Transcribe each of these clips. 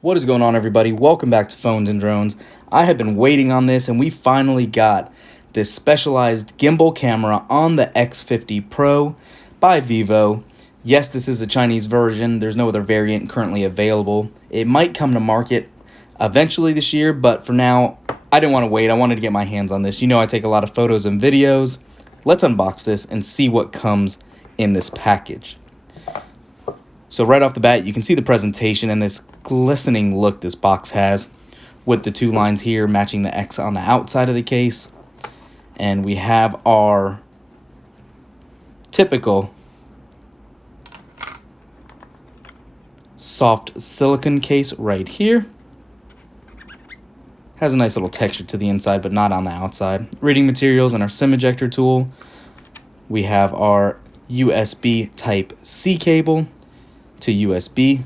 What is going on, everybody? Welcome back to Phones and Drones. I have been waiting on this, and we finally got this specialized gimbal camera on the X50 Pro by Vivo. Yes, this is a Chinese version. There's no other variant currently available. It might come to market eventually this year, but for now, I didn't want to wait. I wanted to get my hands on this. You know I take a lot of photos and videos. Let's unbox this and see what comes in this package. So right off the bat, you can see the presentation and this glistening look this box has with the two lines here matching the X on the outside of the case. And we have our typical soft silicone case right here. Has a nice little texture to the inside, but not on the outside. Reading materials and our SIM ejector tool. We have our USB Type-C cable to USB.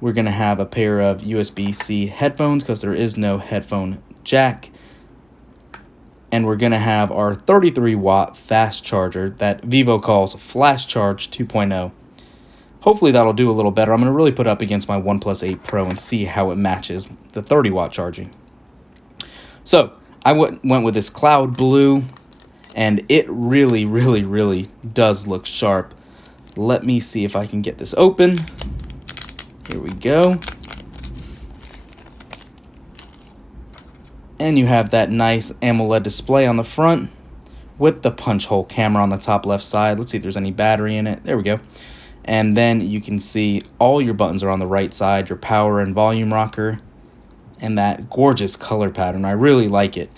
We're going to have a pair of USB-C headphones because there is no headphone jack. And we're going to have our 33-watt fast charger that Vivo calls Flash Charge 2.0. Hopefully that'll do a little better. I'm going to really put it up against my OnePlus 8 Pro and see how it matches the 30-watt charging. So I went with this cloud blue, and it really does look sharp. Let me see if I can get this open. Here we go. And you have that nice AMOLED display on the front with the punch hole camera on the top left side. Let's see if there's any battery in it. There we go. And then you can see all your buttons are on the right side, your power and volume rocker, and that gorgeous color pattern. I really like it,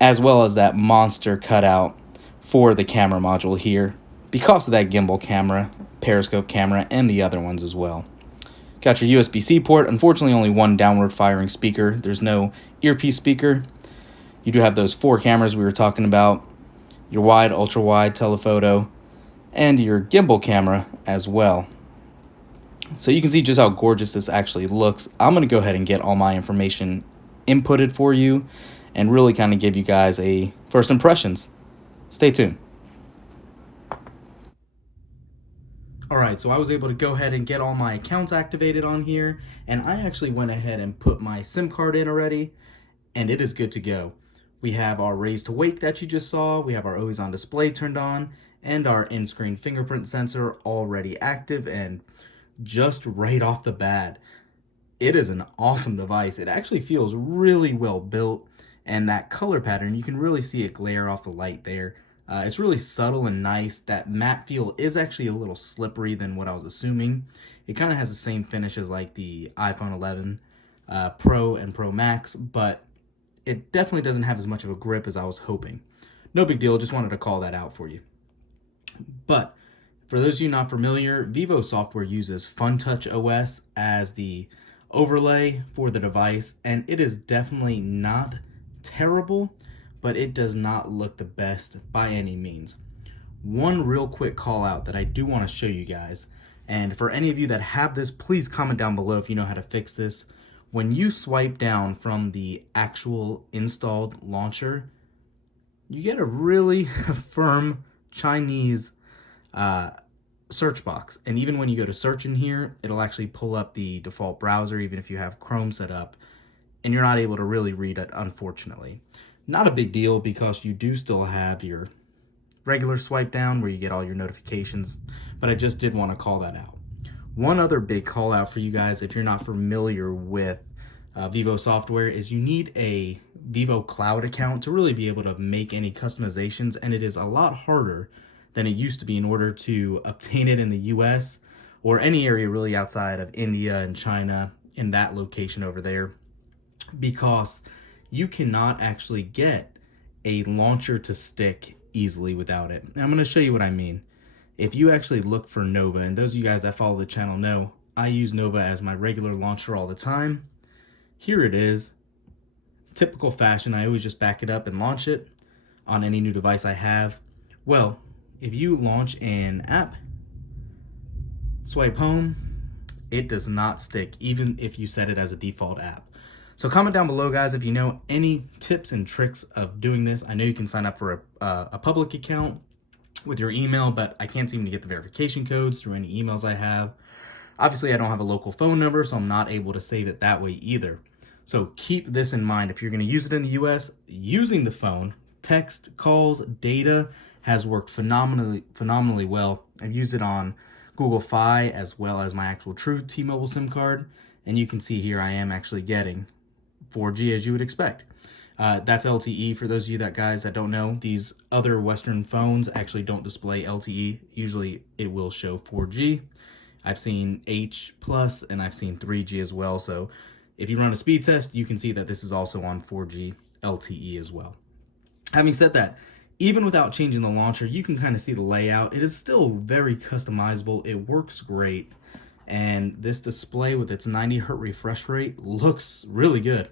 as well as that monster cutout for the camera module here, because of that gimbal camera, periscope camera, and the other ones as well. Got your USB-C port. Unfortunately, only one downward firing speaker. There's no earpiece speaker. You do have those 4 cameras we were talking about, your wide, ultra wide, telephoto, and your gimbal camera as well. So you can see just how gorgeous this actually looks. I'm going to go ahead and get all my information inputted for you and really kind of give you guys a first impressions. Stay tuned. Alright, so I was able to go ahead and get all my accounts activated on here, and I actually went ahead and put my SIM card in already, and it is good to go. We have our raise to wake that you just saw, we have our always on display turned on, and our in-screen fingerprint sensor already active, and just right off the bat, it is an awesome device. It actually feels really well built, and that color pattern, you can really see it glare off the light there. It's really subtle and nice. That matte feel is actually a little slippery than what I was assuming. It kind of has the same finish as like the iPhone 11 Pro and Pro Max, but it definitely doesn't have as much of a grip as I was hoping. No big deal, just wanted to call that out for you. But for those of you not familiar, Vivo software uses FunTouch OS as the overlay for the device, and it is definitely not terrible, but it does not look the best by any means. One real quick call out that I do want to show you guys, and for any of you that have this, please comment down below if you know how to fix this. When you swipe down from the actual installed launcher, you get a really firm Chinese search box, and even when you go to search in here, it'll actually pull up the default browser even if you have Chrome set up, and you're not able to really read it, unfortunately. Not a big deal because you do still have your regular swipe down where you get all your notifications, but I just did want to call that out. One other big call out for you guys if you're not familiar with Vivo software is you need a Vivo Cloud account to really be able to make any customizations, and it is a lot harder than it used to be in order to obtain it in the US or any area really outside of India and China, in that location over there, because you cannot actually get a launcher to stick easily without it. And I'm going to show you what I mean. If you actually look for Nova, and those of you guys that follow the channel know, I use Nova as my regular launcher all the time. Here it is. Typical fashion, I always just back it up and launch it on any new device I have. Well, if you launch an app, swipe home, it does not stick, even if you set it as a default app. So comment down below, guys, if you know any tips and tricks of doing this. I know you can sign up for a public account with your email, but I can't seem to get the verification codes through any emails I have. Obviously, I don't have a local phone number, so I'm not able to save it that way either. So keep this in mind. If you're going to use it in the US, using the phone, text, calls, data has worked phenomenally well. I've used it on Google Fi as well as my actual true T-Mobile SIM card. And you can see here I am actually getting 4G as you would expect. That's LTE for those of you guys that don't know. These other Western phones actually don't display LTE. Usually it will show 4G. I've seen H plus and I've seen 3G as well. So if you run a speed test, you can see that this is also on 4G LTE as well. Having said that, even without changing the launcher, you can kind of see the layout. It is still very customizable. It works great. And this display with its 90 Hz refresh rate looks really good.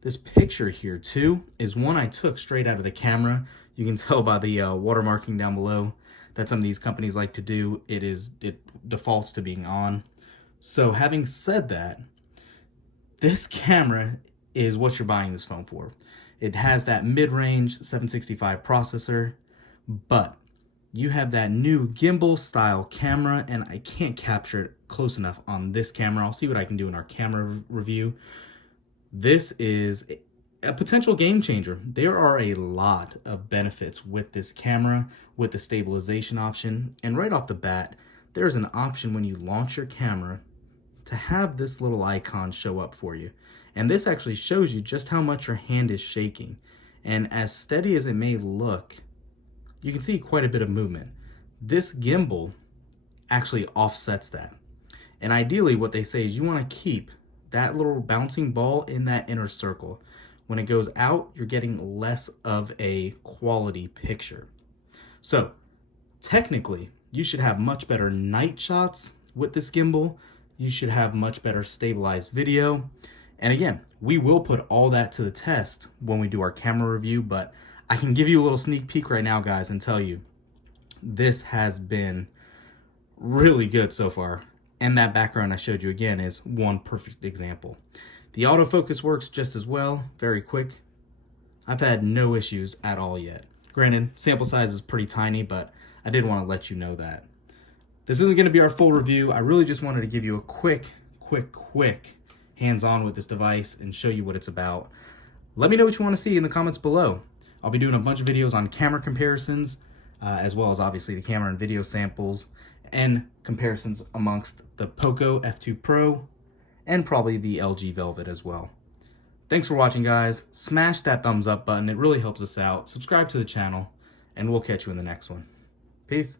This picture here too is one I took straight out of the camera. You can tell by the watermarking down below that some of these companies like to do. It defaults to being on. So having said that, this camera is what you're buying this phone for. It has that mid-range 765 processor, but you have that new gimbal style camera, and I can't capture it close enough on this camera. I'll see what I can do in our camera review. This is a potential game changer. There are a lot of benefits with this camera, with the stabilization option, and right off the bat, there's an option when you launch your camera to have this little icon show up for you. And this actually shows you just how much your hand is shaking. And as steady as it may look, you can see quite a bit of movement. This gimbal actually offsets that. And ideally what they say is you want to keep that little bouncing ball in that inner circle. When it goes out, you're getting less of a quality picture. So technically, you should have much better night shots with this gimbal. You should have much better stabilized video. And again, we will put all that to the test when we do our camera review, but I can give you a little sneak peek right now, guys, and tell you this has been really good so far. And that background I showed you again is one perfect example. The autofocus works just as well, very quick. I've had no issues at all yet. Granted, sample size is pretty tiny, but I did want to let you know that. This isn't going to be our full review. I really just wanted to give you a quick hands-on with this device and show you what it's about. Let me know what you want to see in the comments below. I'll be doing a bunch of videos on camera comparisons, as well as obviously the camera and video samples and comparisons amongst the Poco F2 Pro and probably the LG Velvet as well. Thanks for watching, guys. Smash that thumbs up button. It really helps us out. Subscribe to the channel, and we'll catch you in the next one. Peace.